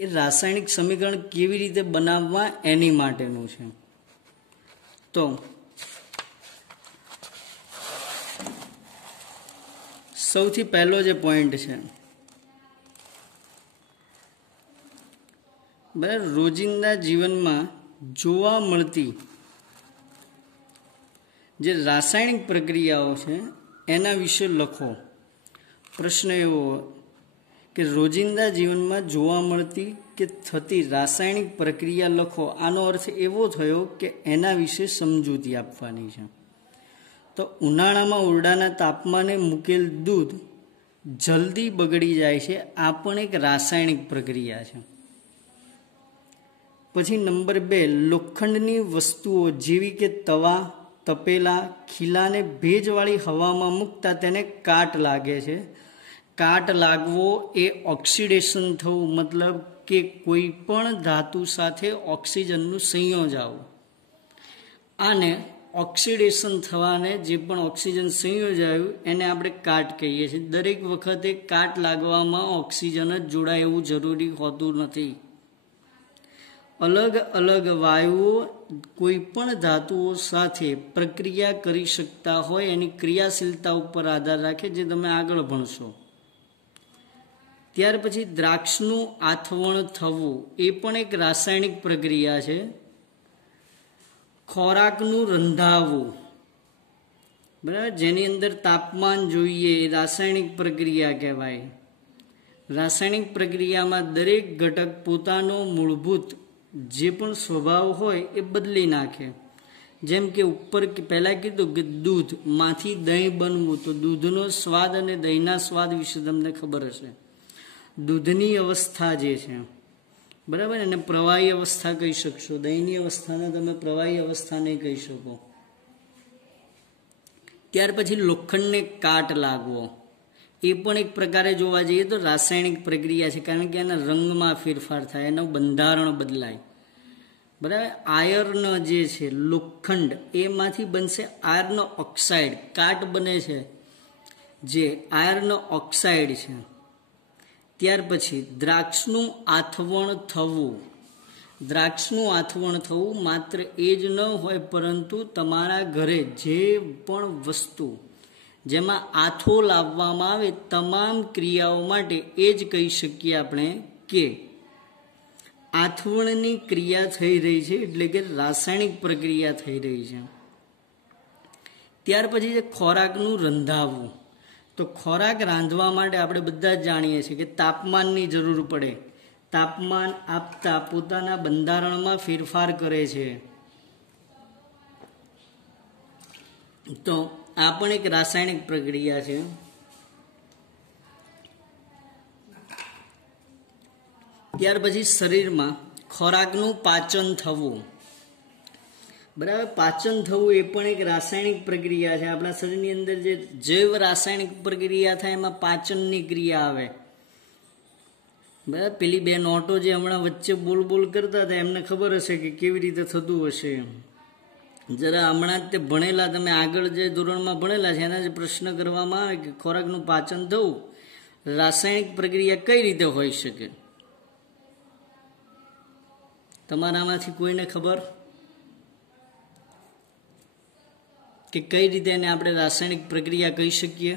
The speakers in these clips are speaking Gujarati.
એ રાસાયણિક સમીકરણ કેવી રીતે બનાવવા એની માટેનું છે। તો સૌથી પહેલો જે પોઈન્ટ છે, બરાબર, રોજિંદા જીવનમાં જોવા મળતી જે રાસાયણિક પ્રક્રિયાઓ છે એના વિશે લખો। પ્રશ્ન એવો કે રોજિંદા જીવનમાં જોવા મળતી કે થતી રાસાયણિક પ્રક્રિયા લખો। આનો અર્થ એવો થયો કે એના વિશે સમજૂતી આપવાની છે। તો ઉનાળામાં ઓરડાના તાપમાને મૂકેલ દૂધ જલ્દી બગડી જાય છે, આ પણ એક રાસાયણિક પ્રક્રિયા છે। પછી નંબર 2, લોખંડની વસ્તુઓ જેવી કે તવા, તપેલા, ખીલાને ભેજવાળી હવામાં મૂકતા તેને કાટ લાગે છે। કાટ લાગવો એ ઓક્સિડેશન થવું, મતલબ કે કોઈ પણ ધાતુ સાથે ઓક્સિજનનું સંયોજ આવવું, આને ઓક્સિડેશન થવાને જે પણ ઓક્સિજન સંયોજ આવ્યું એને આપણે કાટ કહીએ છીએ। દરેક વખતે કાટ લાગવામાં ઓક્સિજન જ જોડાય એવું જરૂરી હોતું નથી। અલગ અલગ વાયુઓ કોઈ પણ ધાતુઓ સાથે પ્રક્રિયા કરી શકતા હોય એની ક્રિયાશીલતા ઉપર આધાર રાખે, જે તમે આગળ ભણશો। ત્યાર પછી દ્રાક્ષનું આથવણ થવું એ પણ એક રાસાયણિક પ્રક્રિયા છે। ખોરાકનું રંધાવું, બરાબર, જેની અંદર તાપમાન જોઈએ એ રાસાયણિક પ્રક્રિયા કહેવાય। રાસાયણિક પ્રક્રિયામાં દરેક ઘટક પોતાનો મૂળભૂત જે પણ સ્વભાવ હોય એ બદલી નાખે। જેમ કે ઉપર પહેલાં કીધું કે દૂધમાંથી દહીં બનવું, તો દૂધનો સ્વાદ અને દહીંના સ્વાદ વિશે તમને ખબર હશે। દૂધની અવસ્થા જે છે, બરાબર, એને પ્રવાહી અવસ્થા કહી શકશો, દહીંની અવસ્થાને તમે પ્રવાહી અવસ્થા નહીં કહી શકો। ત્યાર પછી લોખંડને કાટ લાગવો એ પણ એક પ્રકારે જોવા જઈએ તો રાસાયણિક પ્રક્રિયા છે, કારણ કે એના રંગમાં ફેરફાર થાય, એનું બંધારણ બદલાય, બરાબર। આયર્ન જે છે, લોખંડ, એમાંથી બનશે આયર્ન ઓક્સાઇડ, કાટ બને છે જે આયર્ન ઓક્સાઇડ છે। ત્યાર પછી દ્રાક્ષનું આથવણ થવું। દ્રાક્ષનું આથવણ થવું માત્ર એ જ ન હોય, પરંતુ તમારા ઘરે જે પણ વસ્તુ જેમાં આથો લાવવામાં આવે તમામ ક્રિયાઓ માટે એ જ કહી શકીએ આપણે કે આથવણની ક્રિયા થઈ રહી છે, એટલે કે રાસાયણિક પ્રક્રિયા થઈ રહી છે। ત્યાર પછી છે ખોરાકનું રંધાવવું। તો ખોરાક રાંધવા માટે આપણે બધા જ જાણીએ છીએ કે તાપમાનની જરૂર પડે। તાપમાન આપતા પોતાના બંધારણમાં ફેરફાર કરે છે, તો આ પણ એક રાસાયણિક પ્રક્રિયા છે। ત્યાર પછી શરીરમાં ખોરાકનું પાચન થવું, બરાબર, પાચન થવું એ પણ એક રાસાયણિક પ્રક્રિયા છે। આપણા શરીરની અંદર જે જૈવ રાસાયણિક પ્રક્રિયા થાય એમાં પાચનની ક્રિયા આવે, બરાબર। પેલી બે નોટો જે હમણાં વચ્ચે બોલ કરતા હતા એમને ખબર હશે કે કેવી રીતે થતું હશે। જરા હમણાં જ તે ભણેલા, તમે આગળ જે ધોરણમાં ભણેલા છે એના જે પ્રશ્ન કરવામાં આવે કે ખોરાકનું પાચન થવું રાસાયણિક પ્રક્રિયા કઈ રીતે હોઈ શકે, તમારામાંથી કોઈને ખબર કે કઈ રીતે એને આપણે રાસાયણિક પ્રક્રિયા કહી શકીએ?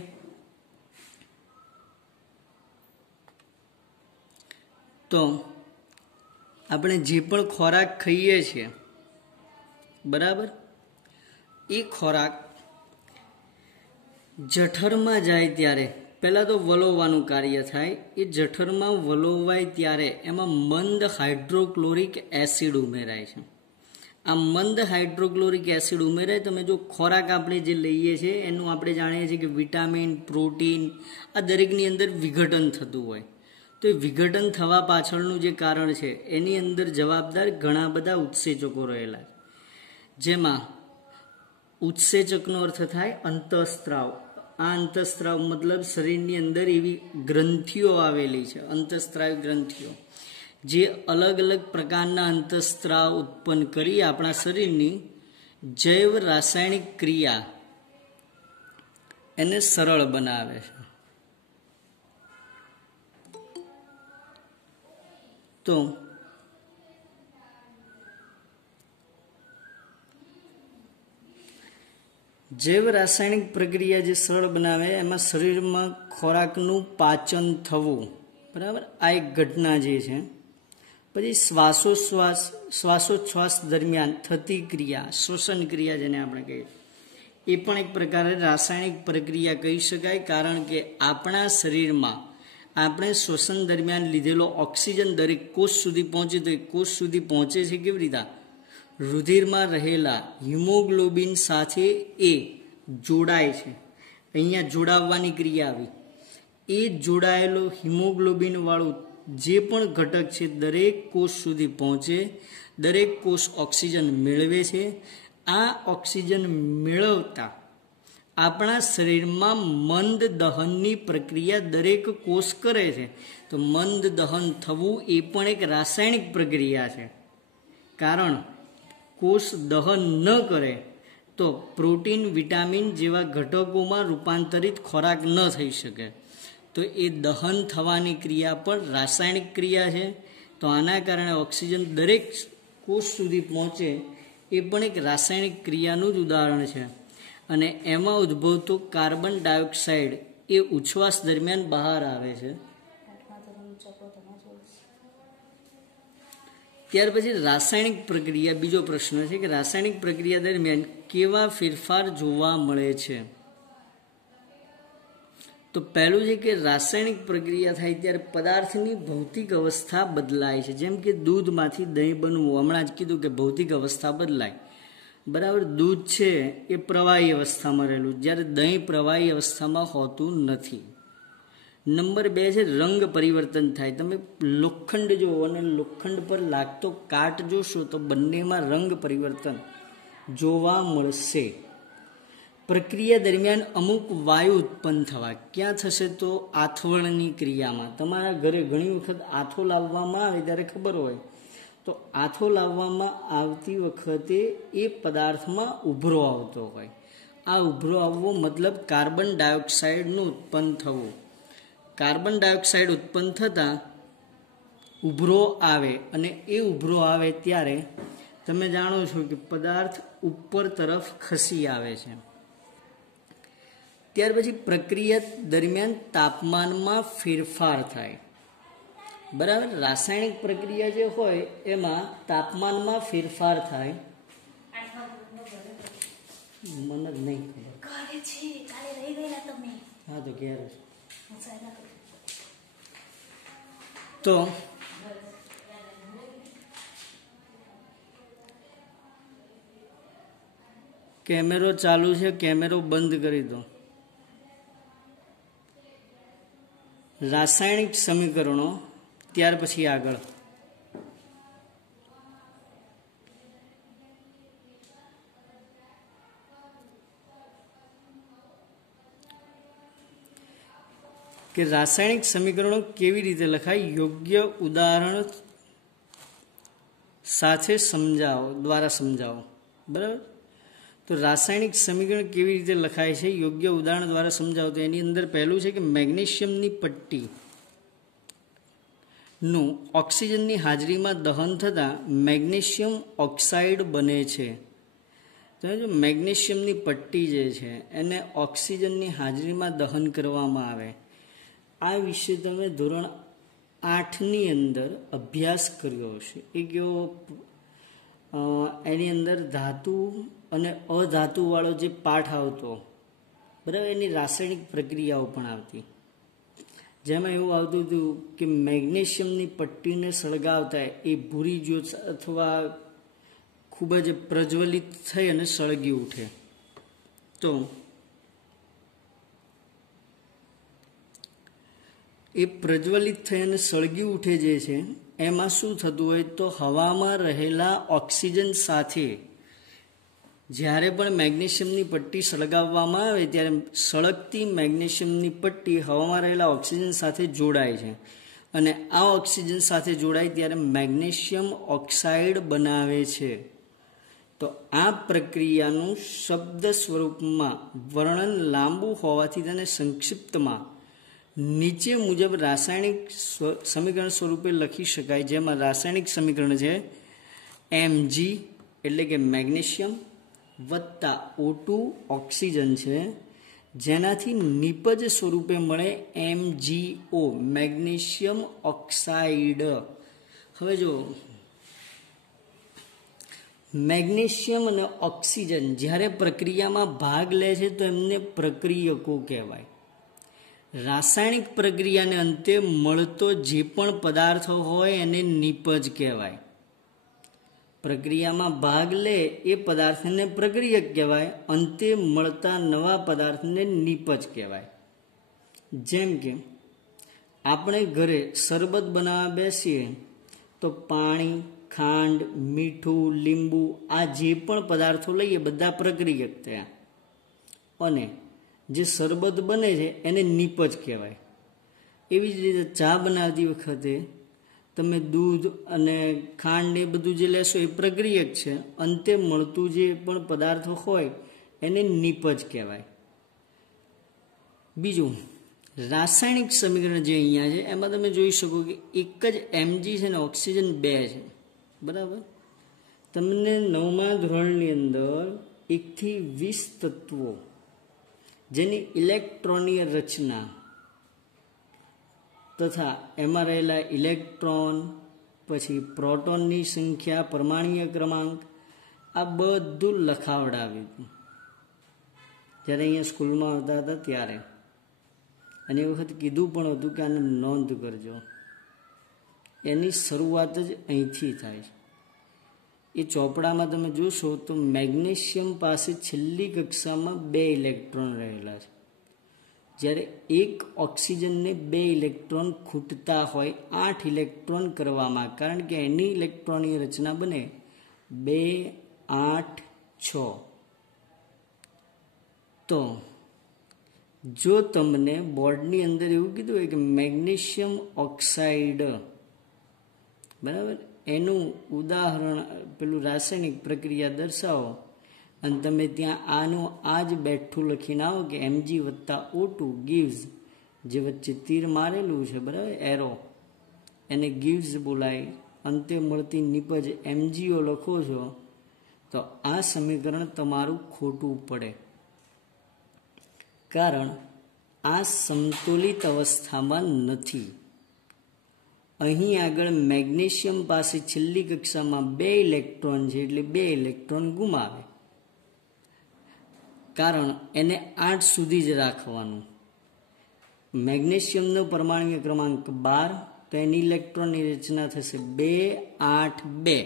તો આપણે જે પણ ખોરાક ખાઈએ છીએ, બરાબર, એ ખોરાક જઠરમાં જાય ત્યારે પહેલાં તો વલોવવાનું કાર્ય થાય। એ જઠરમાં વલોવાય ત્યારે એમાં મંદ હાઇડ્રોક્લોરિક એસિડ ઉમેરાય છે। આ મંદ હાઇડ્રોક્લોરિક એસિડ ઉમેરાય, તમે જો ખોરાક આપણે જે લઈએ છીએ એનું આપણે જાણીએ છીએ કે વિટામિન, પ્રોટીન, આ દરેકની અંદર વિઘટન થતું હોય, તો એ વિઘટન થવા પાછળનું જે કારણ છે એની અંદર જવાબદાર ઘણા બધા ઉત્સેચકો રહેલા છે, જેમાં ઉત્સેચકનો અર્થ થાય અંતઃસ્ત્રાવ। આ અંતઃસ્ત્રાવ મતલબ શરીરની અંદર એવી ગ્રંથિઓ આવેલી છે, અંતઃસ્ત્રાવ ગ્રંથિઓ, જે અલગ અલગ પ્રકારના અંતઃસ્ત્રાવ ઉત્પન્ન કરી આપણા શરીરની જૈવ રાસાયણિક ક્રિયા એને સરળ બનાવે છે। તો જૈવ રાસાયણિક પ્રક્રિયા જે સરળ બનાવે એમાં શરીરમાં ખોરાકનું પાચન થવું, બરાબર, આ એક ઘટના જે છે. પછી શ્વાસોચ્છ્વાસ દરમિયાન થતી ક્રિયા, શ્વસન ક્રિયા જેને આપણે કહીએ, એ પણ એક પ્રકારે રાસાયણિક પ્રક્રિયા કહી શકાય. કારણ કે આપણા શરીરમાં આપણે શ્વસન દરમિયાન લીધેલો ઓક્સિજન દરેક કોષ સુધી પહોંચે, તો એ કોષ સુધી પહોંચે છે કેવી રીતે? રુધિરમાં રહેલા હિમોગ્લોબિન સાથે એ જોડાય છે. અહીંયા જોડાવવાની ક્રિયા આવી. એ જોડાયેલો હિમોગ્લોબિન વાળું જે પણ ઘટક છે દરેક કોષ સુધી પહોંચે, દરેક કોષ ઓક્સિજન મેળવે છે. આ ઓક્સિજન મેળવતા આપણા શરીરમાં મંદ દહનની પ્રક્રિયા દરેક કોષ કરે છે. તો મંદ દહન થવું એ પણ એક રાસાયણિક પ્રક્રિયા છે. કારણ કોષ દહન ન કરે તો પ્રોટીન, વિટામિન જેવા ઘટકોમાં રૂપાંતરિત ખોરાક ન થઈ શકે. તો એ દહન થવાની ક્રિયા પણ રાસાયણિક ક્રિયા છે. તો આના કારણે ઓક્સિજન દરેક કોષ સુધી પહોંચે એ પણ એક રાસાયણિક ક્રિયાનું જ ઉદાહરણ છે. અને એમાં ઉદ્ભવતો કાર્બન ડાયોક્સાઇડ એ ઉચ્છ્વાસ દરમિયાન બહાર આવે છે. ત્યાર પછી રાસાયણિક પ્રક્રિયા, બીજો પ્રશ્ન છે કે રાસાયણિક પ્રક્રિયા દરમિયાન કેવા ફેરફાર જોવા મળે છે? તો પહેલું છે કે રાસાયણિક પ્રક્રિયા થાય ત્યારે પદાર્થની ભૌતિક અવસ્થા બદલાય છે. જેમ કે દૂધમાંથી દહીં બનવું, હમણાં જ કીધું કે ભૌતિક અવસ્થા બદલાય, બરાબર. દૂધ છે એ પ્રવાહી અવસ્થામાં રહેલું, જ્યારે દહીં પ્રવાહી અવસ્થામાં હોતું નથી. નંબર 2 છે રંગ પરિવર્તન થાય. તમે લોખંડ જુઓ અને લોખંડ પર લાગતો કાટ જોશો તો બંનેમાં રંગ પરિવર્તન જોવા મળશે. પ્રક્રિયા દરમિયાન અમુક વાયુ ઉત્પન્ન થવા. ક્યાં થશે? તો આથવણની ક્રિયામાં. તમારા ઘરે ઘણી વખત આથો લાવવામાં આવે ત્યારે ખબર હોય તો આથો લાવવામાં આવતી વખતે એ પદાર્થમાં ઉભરો આવતો હોય. આ ઉભરો આવવો મતલબ કાર્બન ડાયોક્સાઇડનું ઉત્પન્ન થવું. કાર્બન ડાયોક્સાઇડ ઉત્પન્ન થતાં ઉભરો આવે, અને એ ઉભરો આવે ત્યારે તમે જાણો છો કે પદાર્થ ઉપર તરફ ખસી આવે છે. ત્યાર પછી પ્રક્રિયા દરમિયાન તાપમાનમાં ફેરફાર થાય, બરાબર. રાસાયણિક પ્રક્રિયા જે હોય એમાં તાપમાનમાં ફેરફાર થાય. મને જ નહીં ખબર. હા તો ક્યારે તો કેમેરો ચાલુ છે, કેમેરો બંધ કરી દો. રાસાયણિક સમીકરણો, ત્યાર પછી આગળ કે રાસાયણિક સમીકરણો કેવી રીતે લખાય, યોગ્ય ઉદાહરણ સાથે દ્વારા સમજાવો, બરાબર. તો રાસાયણિક સમીકરણ કેવી રીતે લખાય છે, યોગ્ય ઉદાહરણ દ્વારા સમજાવો. તો એની અંદર પહેલું છે કે મેગ્નેશિયમની પટ્ટીનું ઓક્સિજનની હાજરીમાં દહન થતાં મેગ્નેશિયમ ઓક્સાઇડ બને છે. તો જો મેગ્નેશિયમની પટ્ટી જે છે એને ઓક્સિજનની હાજરીમાં દહન કરવામાં આવે, આ વિશે તમે ધોરણ 8ની અંદર અભ્યાસ કર્યો હશે. એ કેવો, એની અંદર ધાતુ અને અધાતુવાળો જે પાઠ આવતો, બરાબર, એની રાસાયણિક પ્રક્રિયાઓ પણ આવતી. જેમાં એવું આવતું હતું કે મેગ્નેશિયમની પટ્ટીને સળગાવતા એ ભૂરી જ્યોત અથવા ખૂબ જ પ્રજ્વલિત થઈ અને સળગી ઉઠે. તો એ પ્રજ્વલિત થઈ અને સળગી ઉઠે જે છે એમાં શું થતું હોય તો હવામાં રહેલા ઓક્સિજન સાથે જ્યારે પણ મેગ્નેશિયમની પટ્ટી સળગાવવામાં આવે ત્યારે સળગતી મેગ્નેશિયમની પટ્ટી હવામાં રહેલા ઓક્સિજન સાથે જોડાય છે, અને આ ઓક્સિજન સાથે જોડાય ત્યારે મેગ્નેશિયમ ઓક્સાઇડ બનાવે છે. તો આ પ્રક્રિયાનું શબ્દ સ્વરૂપમાં વર્ણન લાંબુ હોવાથી તેને સંક્ષિપ્તમાં નીચે મુજબ રાસાયણિક સમીકરણ સ્વરૂપે લખી શકાય, જેમાં રાસાયણિક સમીકરણ છે Mg એટલે કે મેગ્નેશિયમ વત્તા O2 ઓક્સિજન છે, જેનાથી નિપજ સ્વરૂપે મળે MgO મેગ્નેશિયમ ઓક્સાઇડ. હવે જો મેગ્નેશિયમ અને ઓક્સિજન જ્યારે પ્રક્રિયામાં ભાગ લે છે તો એમને પ્રક્રિયકો કહેવાય. રાસાયણિક પ્રક્રિયાને અંતે મળતો જે પણ પદાર્થ હોય એને નિપજ કહેવાય. પ્રક્રિયામાં ભાગ લે એ પદાર્થને પ્રક્રિયક કહેવાય, અંતે મળતા નવા પદાર્થને નિપજ કહેવાય. જેમ કે આપણે ઘરે શરબત બનાવવા બેસીએ તો પાણી, ખાંડ, મીઠું, લીંબુ આ જે પણ પદાર્થો લઈએ બધા પ્રક્રિયક થયા, અને જે શરબત બને છે એને નિપજ કહેવાય. એવી જ રીતે ચા બનાવતી વખતે તમે દૂધ અને ખાંડ એ બધું જે લેશો એ પ્રક્રિયક છે, અંતે મળતું જે પણ પદાર્થો હોય એને નિપજ કહેવાય. બીજું રાસાયણિક સમીકરણ જે અહીંયા છે એમાં તમે જોઈ શકો કે એક જ Mg છે ને ઓક્સિજન 2 છે, બરાબર. તમને 9મા ધોરણની અંદર 1 થી 20 તત્વો જેની ઇલેક્ટ્રોનીય રચના તથા એમાં રહેલા ઇલેક્ટ્રોન, પછી પ્રોટોનની સંખ્યા, પરમાણુય ક્રમાંક આ બધું લખાવડાવ્યું હતું જ્યારે અહીંયા સ્કૂલમાં આવતા હતા ત્યારે. અને એ વખત કીધું પણ હતું કે આને નોંધ કરજો. એની શરૂઆત જ અહીંથી થાય છે. એ ચોપડામાં તમે જોશો તો મેગ્નેશિયમ પાસે છેલ્લી કક્ષામાં 2 ઇલેક્ટ્રોન રહેલા છે, જ્યારે એક ઓક્સિજનને 2 ઇલેક્ટ્રોન ખૂટતા હોય 8 ઇલેક્ટ્રોન કરવામાં, કારણ કે એની ઇલેક્ટ્રોનની રચના બને 2, 8, 6. તો જો તમને બોર્ડની અંદર એવું કીધું હોય કે મેગ્નેશિયમ ઓક્સાઇડ, બરાબર, એનું ઉદાહરણ પેલું રાસાયણિક પ્રક્રિયા દર્શાવો, અને તમે ત્યાં આનું આ જ બેઠું લખીને આવો કે Mg વત્તા O2 gives, જે વચ્ચે તીર મારેલું છે, બરાબર, એરો, એને gives બોલાય, અંતે મળતી નિપજ MgO લખો છો, તો આ સમીકરણ તમારું ખોટું પડે. કારણ આ સમતોલિત અવસ્થામાં નથી. અહીં આગળ મેગ્નેશિયમ પાસે છેલ્લી કક્ષામાં 2 ઇલેક્ટ્રોન છે, એટલે 2 ઇલેક્ટ્રોન ગુમાવે, કારણ એને 8 સુધી જ રાખવાનું. મેગ્નેશિયમનો પરમાણુ ક્રમાંક 12, તો એની ઇલેક્ટ્રોનની રચના થશે 2, 8, 2.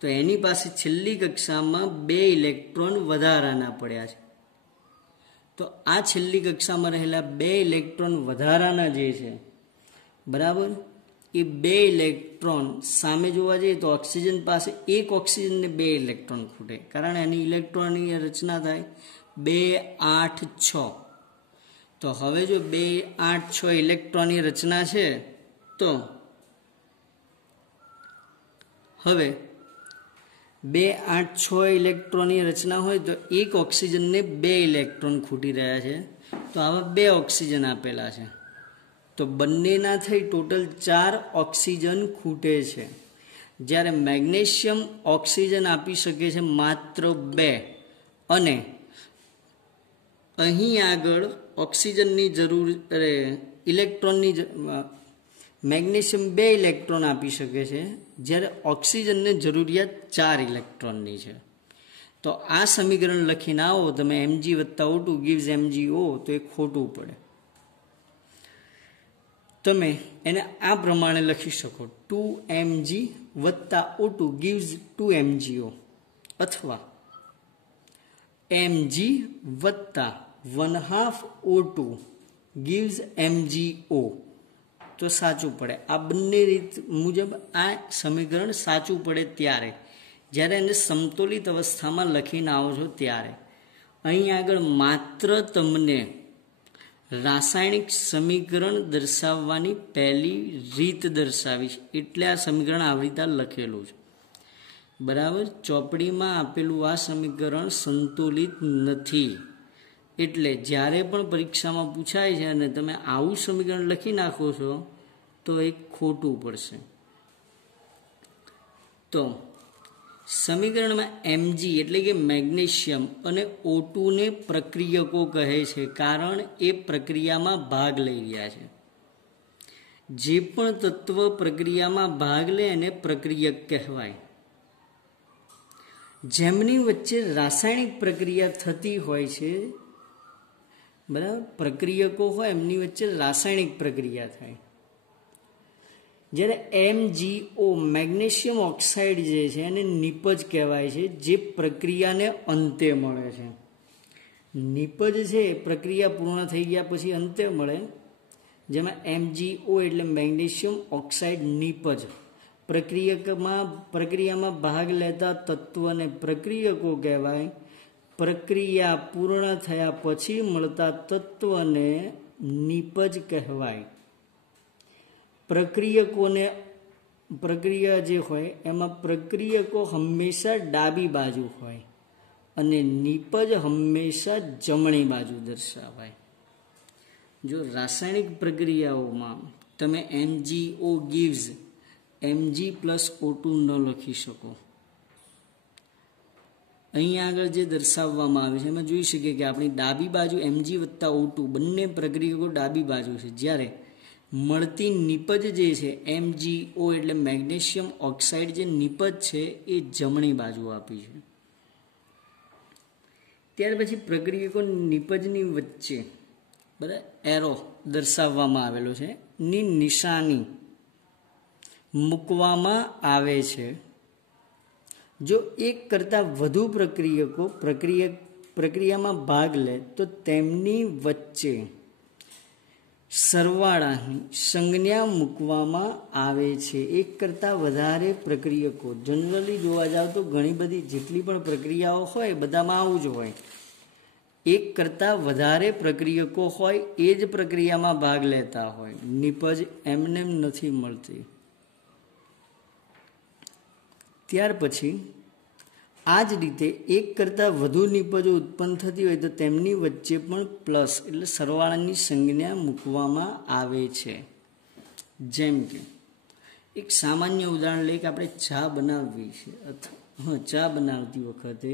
તો એની પાસે છેલ્લી કક્ષામાં 2 ઇલેક્ટ્રોન વધારાના પડ્યા છે. તો આ છેલ્લી કક્ષામાં રહેલા 2 ઇલેક્ટ્રોન વધારાના જે છે, બરાબર, એ 2 ઇલેક્ટ્રોન સામે જોવા જઈએ તો ઓક્સિજન પાસે એક ઓક્સિજનને 2 ઇલેક્ટ્રોન ખૂટે, કારણ એની ઇલેક્ટ્રોનની રચના થાય 2, 8, 6. તો હવે જો 2, 8, 6 ઇલેક્ટ્રોનની રચના છે, તો હવે 2, 8, 6 ઇલેક્ટ્રોનની રચના હોય તો એક ઓક્સિજનને 2 ઇલેક્ટ્રોન ખૂટી રહ્યા છે, તો આવા 2 ઓક્સિજન આપેલા છે, તો બંનેના થઈ ટોટલ 4 ઓક્સિજન ખૂટે છે. જ્યારે મેગ્નેશિયમ ઓક્સિજન આપી શકે છે માત્ર 2, અને અહીં આગળ ઓક્સિજનની જરૂર, ઇલેક્ટ્રોનની, મેગ્નેશિયમ 2 ઇલેક્ટ્રોન આપી શકે છે, જ્યારે ઓક્સિજનને જરૂરિયાત 4 ઇલેક્ટ્રોનની છે. તો આ સમીકરણ લખીને આવો તમે Mg વત્તા O2 gives MgO, તો એ ખોટું પડે. તમે એને આ પ્રમાણે લખી શકો 2Mg વત્તા O2 gives 2MgO, અથવા Mg વત્તા 1/2 O2 gives MgO, તો સાચું પડે. આ બંને રીત મુજબ આ સમીકરણ સાચું પડે ત્યારે, જ્યારે એને સમતોલિત અવસ્થામાં લખીને આવો છો ત્યારે. અહીં આગળ માત્ર તમને રાસાયણિક સમીકરણ દર્શાવવાની પહેલી રીત દર્શાવી છે, એટલે આ સમીકરણ આવી રીતે લખેલું છે, બરાબર. ચોપડીમાં આપેલું આ સમીકરણ સંતુલિત નથી. એટલે જ્યારે પણ પરીક્ષામાં પૂછાય છે અને તમે આવું સમીકરણ લખી નાખો છો તો એ ખોટું પડશે. તો સમીકરણમાં Mg એટલે કે મેગ્નેશિયમ અને O2 ને પ્રક્રિયકો કહે છે, કારણ એ પ્રક્રિયામાં ભાગ લઈ રહ્યા છે. જે પણ તત્વ પ્રક્રિયામાં ભાગ લે એને પ્રક્રિયક કહેવાય. જેમની વચ્ચે રાસાયણિક પ્રક્રિયા થતી હોય છે, બરાબર, પ્રક્રિયકો હોય એમની વચ્ચે રાસાયણિક પ્રક્રિયા થાય. જ્યારે MgO મેગ્નેશિયમ ઓક્સાઇડ જે છે એને નિપજ કહેવાય છે, જે પ્રક્રિયાને અંતે મળે છે. નિપજ છે પ્રક્રિયા પૂર્ણ થઈ ગયા પછી અંતે મળે, જેમાં MgO એટલે મેગ્નેશિયમ ઓક્સાઇડ નિપજ. પ્રક્રિયામાં ભાગ લેતા તત્વને પ્રક્રિયકો કહેવાય. પ્રક્રિયા પૂર્ણ થયા પછી મળતા તત્વને નિપજ કહેવાય. પ્રક્રિયા જે હોય એમાં પ્રક્રિયકો હંમેશા ડાબી બાજુ હોય અને નિપજ હંમેશા જમણી બાજુ દર્શાવાય. જો રાસાયણિક પ્રક્રિયાઓમાં તમે MgO gives Mg plus O2 ન લખી શકો. અહીંયા આગળ જે દર્શાવવામાં આવ્યું છે એમાં જોઈ શકીએ કે આપણી ડાબી બાજુ Mg વત્તા O2 બંને પ્રક્રિયકો ડાબી બાજુ છે, જ્યારે મળતી નિપજ જે છે MgO એટલે મેગ્નેશિયમ ઓક્સાઇડ જે નિપજ છે એ જમણી બાજુ આપી છે. ત્યાર પછી પ્રક્રિયકો નિપજની વચ્ચે બરાબર એરો દર્શાવવામાં આવેલો છે ની નિશાની મૂકવામાં આવે છે. જો એક કરતાં વધુ પ્રક્રિયકો પ્રક્રિયામાં ભાગ લે તો તેમની વચ્ચે સરવાળાની સંજ્ઞા મૂકવામાં આવે છે. એક કરતાં વધારે પ્રક્રિયકો, જનરલી જોવા જાવ તો ઘણી બધી જેટલી પણ પ્રક્રિયાઓ હોય બધામાં આવું જ હોય. એક કરતાં વધારે પ્રક્રિયકો હોય એ જ પ્રક્રિયામાં ભાગ લેતા હોય, નિપજ એમને નથી મળતી. ત્યાર પછી આ જ રીતે એક કરતાં વધુ નિપજો ઉત્પન્ન થતી હોય તો તેમની વચ્ચે પણ પ્લસ એટલે સરવાળાની સંજ્ઞા મૂકવામાં આવે છે. જેમ કે એક સામાન્ય ઉદાહરણ લઈએ કે આપણે ચા બનાવવી છે, અથવા ચા બનાવતી વખતે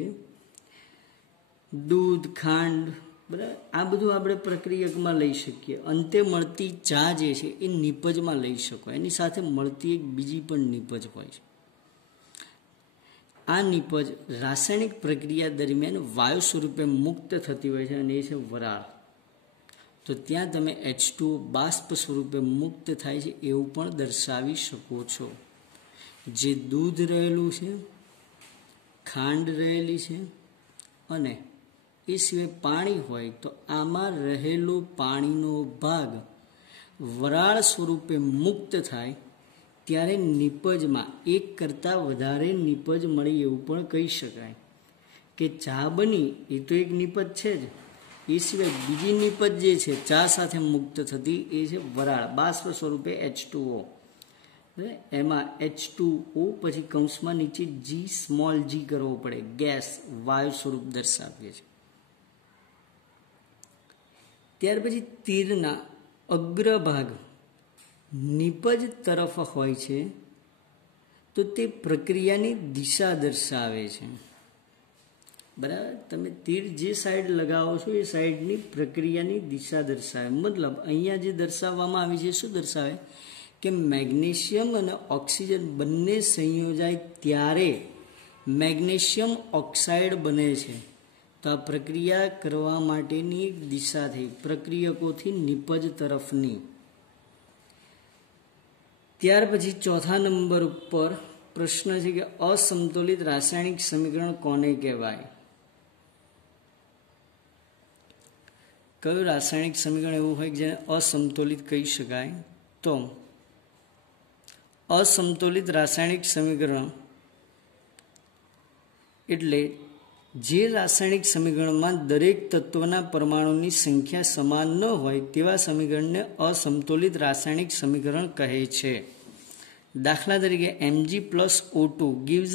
દૂધ, ખાંડ, બરાબર, આ બધું આપણે પ્રક્રિયકમાં લઈ શકીએ. અંતે મળતી ચા જે છે એ નિપજમાં લઈ શકો. એની સાથે મળતી એક બીજી પણ નિપજ હોય છે. આ નિપજ રાસાયણિક પ્રક્રિયા દરમિયાન વાયુ સ્વરૂપે મુક્ત થતી હોય છે અને એ છે વરાળ. તો ત્યાં તમે H2O બાષ્પ સ્વરૂપે મુક્ત થાય છે એવું પણ દર્શાવી શકો છો. જે દૂધ રહેલું છે, ખાંડ રહેલી છે અને એ સિવાય પાણી હોય તો આમાં રહેલો પાણીનો ભાગ વરાળ સ્વરૂપે મુક્ત થાય ત્યારે નિપજમાં એક કરતાં વધારે નિપજ મળી એવું પણ કહી શકાય. કે ચા બની એ તો એક નિપજ છે જ, એ સિવાય બીજી નિપજ જે છે ચા સાથે મુક્ત થતી એ છે વરાળ, બાષ્પ સ્વરૂપે H2O. એમાં H2O પછી કૌંસમાં નીચે G કરવો પડે, ગેસ, વાયુ સ્વરૂપ દર્શાવીએ છીએ. ત્યાર પછી તીરના અગ્રભાગ નિપજ તરફ હોય છે તો તે પ્રક્રિયાની દિશા દર્શાવે છે. બરાબર, તમે તીર જે સાઈડ લગાવો છો એ સાઈડની પ્રક્રિયાની દિશા દર્શાવે. મતલબ અહીંયા જે દર્શાવવામાં આવી છે શું દર્શાવે કે મેગ્નેશિયમ અને ઓક્સિજન બંને સંયોજાય ત્યારે મેગ્નેશિયમ ઓક્સાઇડ બને છે. તો આ પ્રક્રિયા કરવા માટેની એક દિશા થઈ પ્રક્રિયકોથી નિપજ તરફની. ત્યાર પછી ચોથા નંબર ઉપર પ્રશ્ન છે કે અસમતોલિત રાસાયણિક સમીકરણ કોને કહેવાય? કયું રાસાયણિક સમીકરણ એવું હોય કે જેને અસમતોલિત કહી શકાય? તો અસમતોલિત રાસાયણિક સમીકરણ એટલે જે રાસાયણિક સમીકરણમાં દરેક તત્વના પરમાણુની સંખ્યા સમાન ન હોય તેવા સમીકરણને અસમતોલિત રાસાયણિક સમીકરણ કહે છે. દાખલા તરીકે Mg plus O2 gives